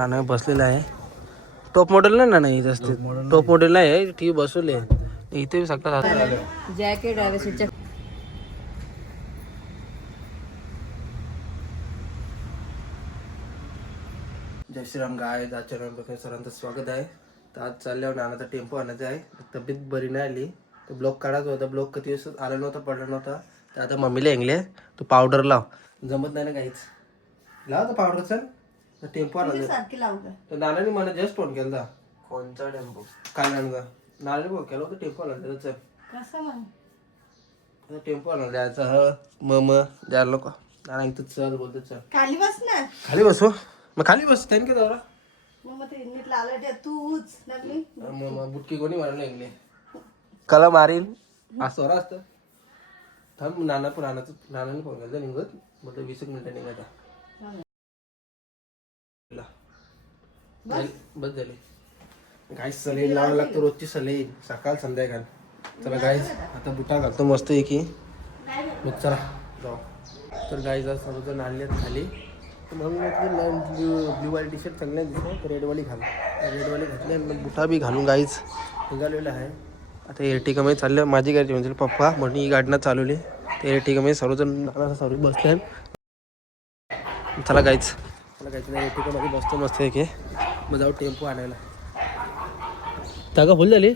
नाना बसलेला आहे. Top model नाही ना नाही जास्त. टॉप मॉडेल नाही. आहे टी व्ही बसवले इथे सगळं जॅकेट आहे जय श्रीराम गाय आचरण प्रकारे सरांचं स्वागत आहे. तर आज चालल्यावर नानाचा टेम्पो आणायचा आहे. तब्येत बरी नाही आली. तर ब्लॉक काढायचा होता. ब्लॉक किती दिवस आला नव्हता पडला नव्हता. तर आता मम्मीला ऐंगले तू पावडर लाव. जमत नाही ना काहीच. लाव तर पावडर चल. टेम्पो आणायचा सारखी लावलं तर नानाने मला जस्ट फोन केला कोणचा टेम्पो? काय आणगा नानाने फोन केला होता टेम्पो आणला चल. कसं मग आता टेम्पो आणला द्यायचा ह म म द्यायला नको. नाना इथं चल बोलतो चल. खाली बस ना. खाली बसू? मग खाली बस त्यांनी काय दौरा मग मग ते नीट लावलं ते तूच लागली मग मग बुटकी कोणी मारलं ऐकले कला मारील असं स्वरा असतं. थांब नाना पण नानाचं नानाने फोन केला निघत म्हटलं वीस एक मिनिटं निघायचा बस. झाली. काही सलाईन लावायला लागतं रोजची सलाईन सकाळ संध्याकाळ. चला गाईज आता बुटा घालतो. मस्त आहे की. मग चला जाऊ. तर गाईज आज सर्वजण आणले आहेत खाली. तर मग म्हटलं ब्ल्यू ब्ल्यू वाली टी शर्ट चांगल्या दिसत रेडवाली घाल रेडवाली घातली आणि मग बुटा बी घालून गाईज निघालेलं आहे. आता एर्टिकामध्ये चाललं. माझी गाडी म्हणजे पप्पा म्हणून ही गाडीनं चालवली. तर एर्टिकामध्ये सर्वजण नाना सर्व बसले चला गाईच चला गायचं नाही एर्टिकामध्ये बसतो. मस्त आहे की. मग जाऊ टेम्पो आणायला. जागा फुल झाली?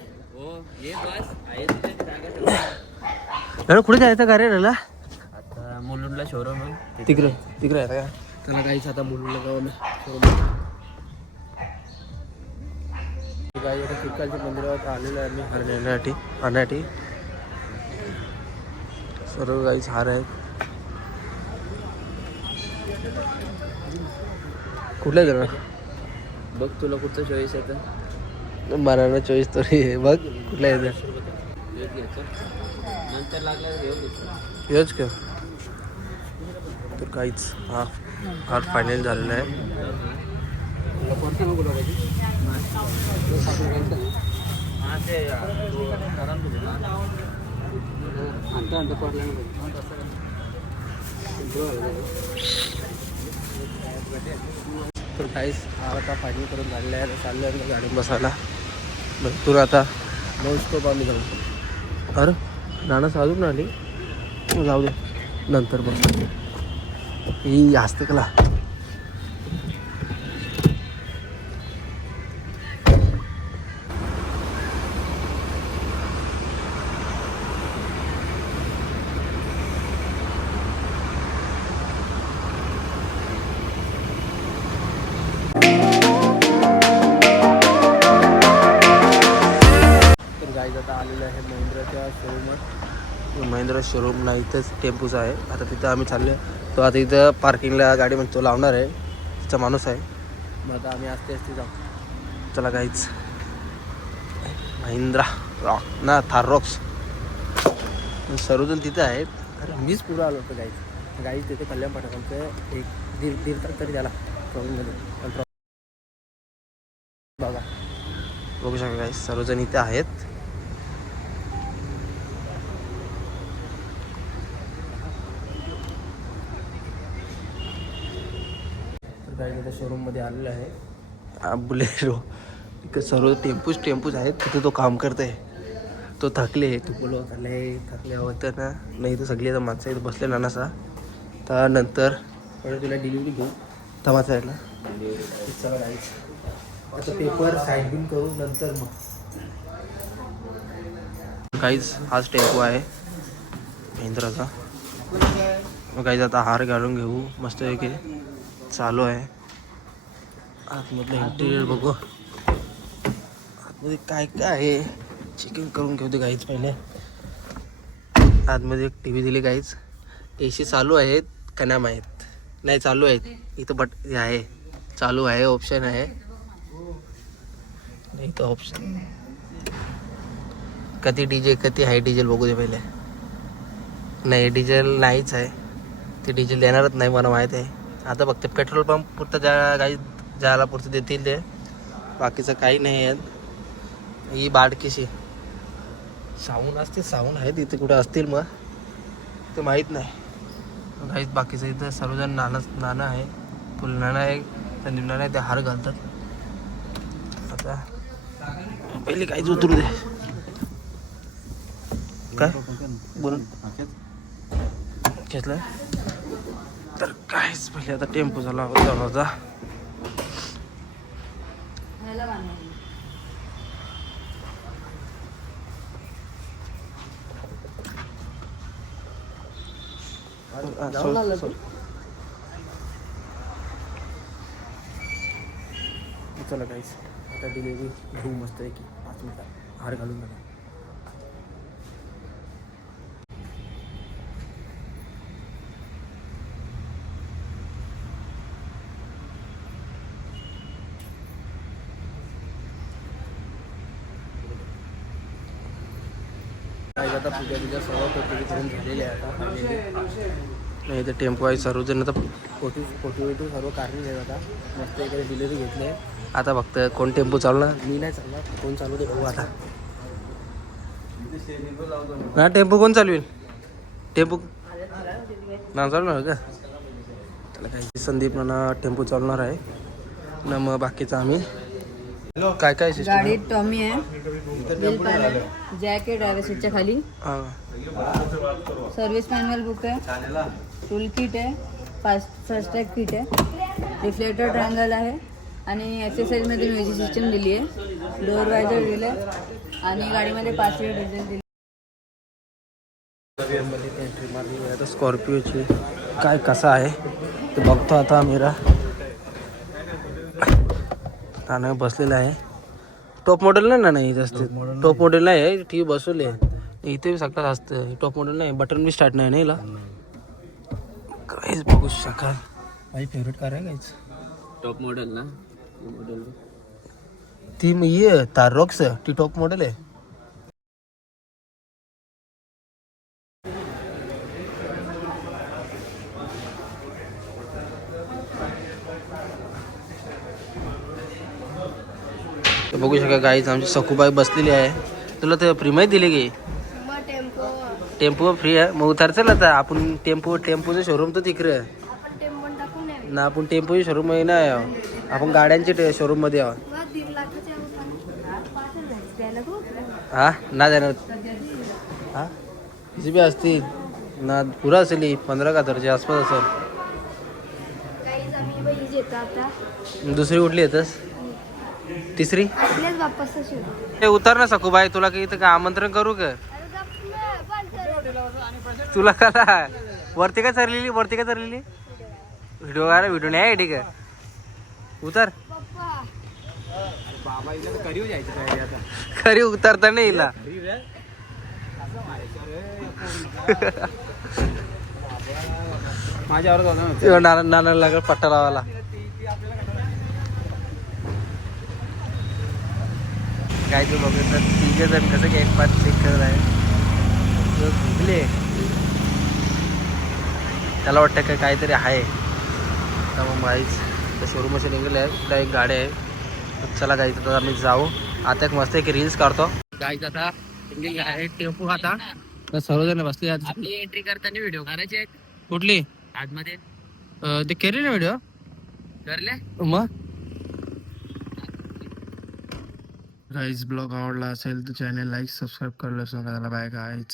नाना कुठे जायचं का रे आता मुलुंडला शोरूम तिकडे तिकडे आहे का? त्याला काहीच आता मुलूला गावाला शोरूम काही शिवकालच्या आलेलो आहे. मी हार नेण्यासाठी आणण्यासाठी सर्व काहीच हार आहेत. कुठल्या बघ तुला कुठचं चॉईस येतं बनाना चॉईस तरी आहे. बघ कुठल्या येतं नंतर दुसरं हेच का तर काहीच. हा. हार फायनल झालेला आहे. हां ते तर काहीच आता फायनल करून झालेला आहे चाललं आहे गाडीत बसायला. भरपूर आता नऊ स्टॉप आम्ही जाऊ. अरे नाणं साजून आली. जाऊ दे नंतर बस ही हस्तकला गाईज आता आलेलं आहे महिंद्राच्या शोरूमात महिंद्रा शोरूमला इथंच टेम्पूचा आहे. आता तिथं आम्ही चाललो तो आता इथं पार्किंगला गाडी म्हणजे तो लावणार आहे. तिचा माणूस आहे. मग आता आम्ही असते असते जाऊ. चला गाईच महिंद्रा रॉक ना थार रॉक्स सर्वजण तिथं आहेत अरे मीच पुढं आलो होतो गाईज गाईज तिथे कल्याण पाठवतं एक दीड दीड तास तरी त्याला प्रॉ- बघा. बघू शकता काही सर्वजण इथे आहेत. इथे शोरूममध्ये आलेलं आहे. बुलेरो सर्व टेम्पूच टेम्पूच आहेत. तिथे तो काम करते तो थकले. तू बोलो थकले थकले होतं ना. नाही तर सगळी आता माणसं इथं बसले ना नसा तर नंतर पहिले तुला डिलिव्हरी घेऊ. तमा साईडला आता पेपर साईड बिन करू नंतर मग. काहीच हाच टेम्पो आहे. महिंद्राचा. मग काहीच आता हार घालून घेऊ. मस्त की चालू आहे. आतमधलं इंटेरियर बघू. आतमध्ये काय काय आहे? चिकन करून घेऊ दे काहीच पहिले. आतमध्ये एक टी व्ही दिली काहीच ए सी चालू आहेत का आहेत नाही चालू आहेत. इथं बट हे आहे. चालू आहे ऑप्शन आहे. नाही तर ऑप्शन कधी डीजे कधी आहे डिझेल बघू दे पहिले. नाही डिझेल नाहीच आहे. ते डिझेल देणारच नाही मला माहीत आहे. आता फक्त पेट्रोल पंप पुरतं ज्या गाडी ज्याला पुरतं देतील ते. बाकीचं काही नाही आहे ही बाडकीशी. साऊन असते साऊन आहेत इथे कुठं असतील मग. ते माहीत नाही. काहीच बाकीचं इथं सर्वजण नाना नाना आहे. फुल नाना आहे संदीपना नाही ते हार घालतात. आता पहिले काहीच उतरू दे. काय? बोल. घेतलं? तर काहीच पहिले आता टेम्पो झाला होता बांधायचं. चला काहीच आता डिलिव्हरी घेऊ मस्त आहे की पाच मिनिटात हार घालून टाका आता पूजा पूजा सर्व प्रत्येकी करून आहे आता नाही तर टेम्पो आहे सर्वजण आता फोटो फोटो बिटो सर्व काढून आहे आता. मस्त इकडे डिलिव्हरी घेतली. आहे आता फक्त कोण टेम्पो चालणार मी नाही चालणार. कोण चालू दे बघू आता. ना टेम्पो कोण चालवेल टेम्पो ना चालणार का? त्याला काही संदीप ना टेम्पो चालवणार आहे. ना मग बाकीचं आम्ही काय काय? गाडीत टॉमी आहे. जॅक आहे ड्रायव्हर सीटच्या खाली. सर्व्हिस मॅन्युअल बुक आहे. टूल किट आहे. फास्ट फर्स्ट एड किट आहे. रिफ्लेक्टर ट्रायंगल आहे. आणि ॲक्सेसरीजमध्ये म्युझिक सिस्टम दिली आहे. डोअर वायझर दिलं आहे. आणि गाडीमध्ये पाच सीट डिझेल दिली एंट्री मारली आहे. आता स्कॉर्पिओची काय कसा आहे? ते बघतो आता मेरा नाना बसलेला आहे. टॉप मॉडेल नाही ना नाही जास्त. टॉप मॉडेल नाही. आहे ठीक बसवले इथे सकाळ असतं. टॉप मॉडेल नाही बटन बी स्टार्ट नाही ना हिला काहीच बघू शकाल माझी फेवरेट कार आहे काहीच टॉप मॉडेल ना? मॉडेल ती मग ये तारॉक्स ती टॉप मॉडेल आहे. तर बघू शका गाईच आमची सखूबाई बसलेली आहे. तुला ते फ्री माहिती दिली की? टेम्पो फ्री आहे? मग उतार चल आता. आपण टेम्पो टेम्पोचं शोरूम तर तिकडे. ना आपण टेम्पोचे शोरूममध्ये नाही आहो. आपण गाड्यांचे शोरूममध्ये आहो हा? ना जाणार. हा? किती बी असतील ना पुरा असेल पंधरा का हजारच्या आसपास असेल. दुसरी कुठली येतस? तिसरी? आपल्याच बाप्पाचं शिव हे उतर ना सकू बाई तुला काही इथं का आमंत्रण करू का? तुला कला वरती काय चरलेली वरती काय चरलेली व्हिडिओ काय व्हिडिओ नाही आहे ठीक आहे. उतर. खरी उतरता नाही हिला. माझ्यावर नाना नाना लागल पट्टा लावायला. काय ते बघितलं तिघे जण कसं काय एक पाच चेक करत आहे. झुकले त्याला वाटतं का काहीतरी आहे. तर मग माहीच त्या शोरूमशी निघाले आहे. एक गाडी आहे. तर चला गाईच आता आम्ही जाऊ. आता एक मस्त एक रील्स काढतो. गाईच आता आहे टेम्पो आता. तर सर्वजण बसले आपली एंट्री करताना व्हिडिओ करायचे आहेत. कुठली? आतमध्ये. ते केले ना व्हिडिओ करले? मग? गाईज ब्लॉग आवडला असेल तर चॅनल लाईक सबस्क्राईब करायला त्याला बाय गाईज